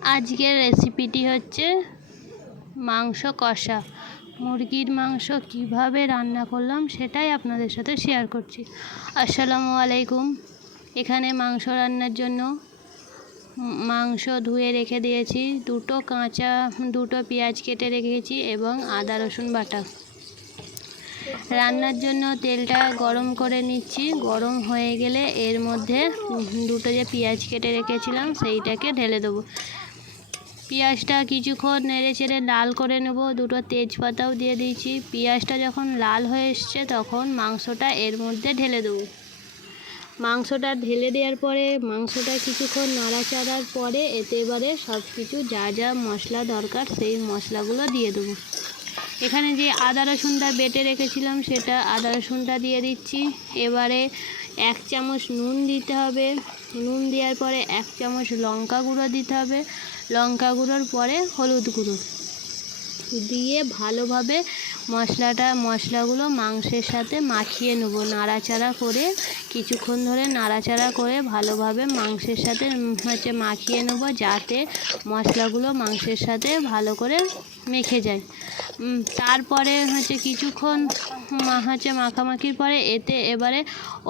আজকের রেসিপিটি হচ্ছে মাংস কষা। মুরগির মাংস কিভাবে রান্না করলাম সেটাই আপনাদের সাথে শেয়ার করছি। আসসালামু আলাইকুম। এখানে মাংস রান্নার জন্য মাংস ধুয়ে রেখে দিয়েছি, দুটো পেঁয়াজ কেটে রেখেছি এবং আদা রসুন বাটা। রান্নার জন্য তেলটা গরম করে নিচ্ছি। গরম হয়ে গেলে এর মধ্যে দুটো যে পেঁয়াজ কেটে রেখেছিলাম সেইটাকে ঢেলে দেবো। পেঁয়াজটা কিছুক্ষণ নেড়ে চেড়ে লাল করে নেব। দুটো তেজপাতাও দিয়ে দিয়েছি। পেঁয়াজটা যখন লাল হয়ে এসছে তখন মাংসটা এর মধ্যে ঢেলে দেবো। মাংসটা ঢেলে দেওয়ার পরে মাংসটা কিছুক্ষণ নাড়াচাড়ার পরে এতে এবারে সব কিছু যা যা মশলা দরকার সেই মশলাগুলো দিয়ে দেবো। এখানে যে আদা রসুনটা বেটে রেখেছিলাম সেটা আদা রসুনটা দিয়ে দিচ্ছি। এবারে 1 চামচ নুন দিতে হবে। নুন দেওয়ার পরে 1 চামচ লঙ্কা গুঁড়ো দিতে হবে। লঙ্কা গুঁড়োর পরে হলুদ গুঁড়ো দিয়ে ভালোভাবে মশলাগুলো মাংসের সাথে মাখিয়ে নেব। নাড়াচাড়া করে কিছুক্ষণ ধরে নাড়াচাড়া করে ভালোভাবে মাংসের সাথে মাখিয়ে নেব, যাতে মশলাগুলো মাংসের সাথে ভালো করে মেখে যায়। তারপরে কিছুক্ষণ মাখামাখির পরে এতে এবারে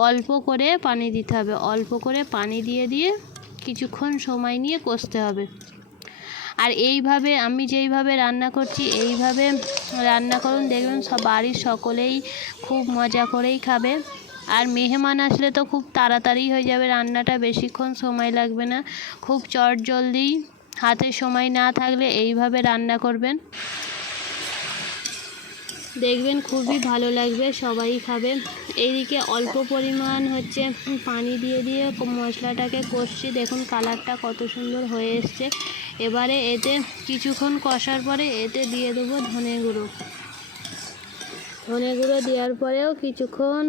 অল্প করে পানি দিতে হবে। অল্প করে পানি দিয়ে কিছুক্ষণ সময় নিয়ে কষতে হবে। আর এইভাবে আমি যেইভাবে রান্না করছি এইভাবে রান্না করুন, দেখবেন বাড়ির সকলেই খুব মজা করেই খাবে। আর মেহমান আসলে তো খুব তাড়াতাড়ি হয়ে যাবে রান্নাটা, বেশিক্ষণ সময় লাগবে না। খুব চটজলদি, হাতে সময় না থাকলে এইভাবে রান্না করবেন, দেখবেন খুবই ভালো লাগবে, সবাই খাবে। এইদিকে অল্প পরিমাণ পানি দিয়ে মশলাটাকে কষছি। দেখুন কালারটা কত সুন্দর হয়ে এসছে। এবারে এতে কিছুক্ষণ কষার পরে এতে দিয়ে দেবো ধনে গুঁড়ো। ধনে গুঁড়ো দেওয়ার পরেও কিছুক্ষণ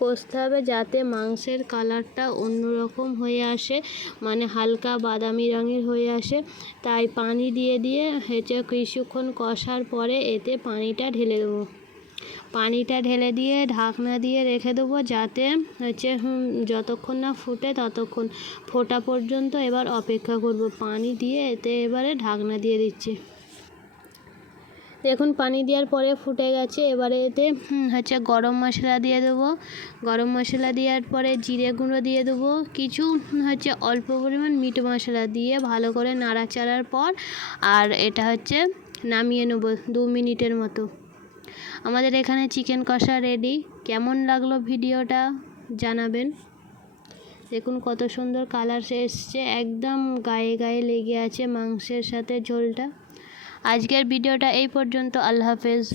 কষতে হবে, যাতে মাংসের কালারটা অন্যরকম হয়ে আসে, মানে হালকা বাদামি রঙের হয়ে আসে। তাই পানি দিয়ে কিছুক্ষণ কষার পরে এতে পানিটা ঢেলে দেবো। পানিটা ঢেলে দিয়ে ঢাকনা দিয়ে রেখে দেবো, যাতে যতক্ষণ না ফুটে ততক্ষণ ফোটা পর্যন্ত এবার অপেক্ষা করব। পানি দিয়ে এতে এবারে ঢাকনা দিয়ে দিচ্ছি। দেখুন পানি দেওয়ার পরে ফুটে গেছে। এবারে এতে গরম মশলা দিয়ে দেবো। গরম মশলা দেওয়ার পরে জিরে গুঁড়ো দিয়ে দেবো। কিছু অল্প পরিমাণ মিট মশলা দিয়ে ভালো করে নাড়াচাড়ার পর আর এটা নামিয়ে নেব 2 মিনিটের মতো। আমাদের এখানে চিকেন কষা রেডি। কেমন লাগলো ভিডিওটা জানাবেন। দেখুন কত সুন্দর কালার এসছে, একদম গায়ে গায়ে লেগে আছে মাংসের সাথে ঝোলটা। আজকের ভিডিওটা এই পর্যন্ত। আল্লাহ হাফেজ।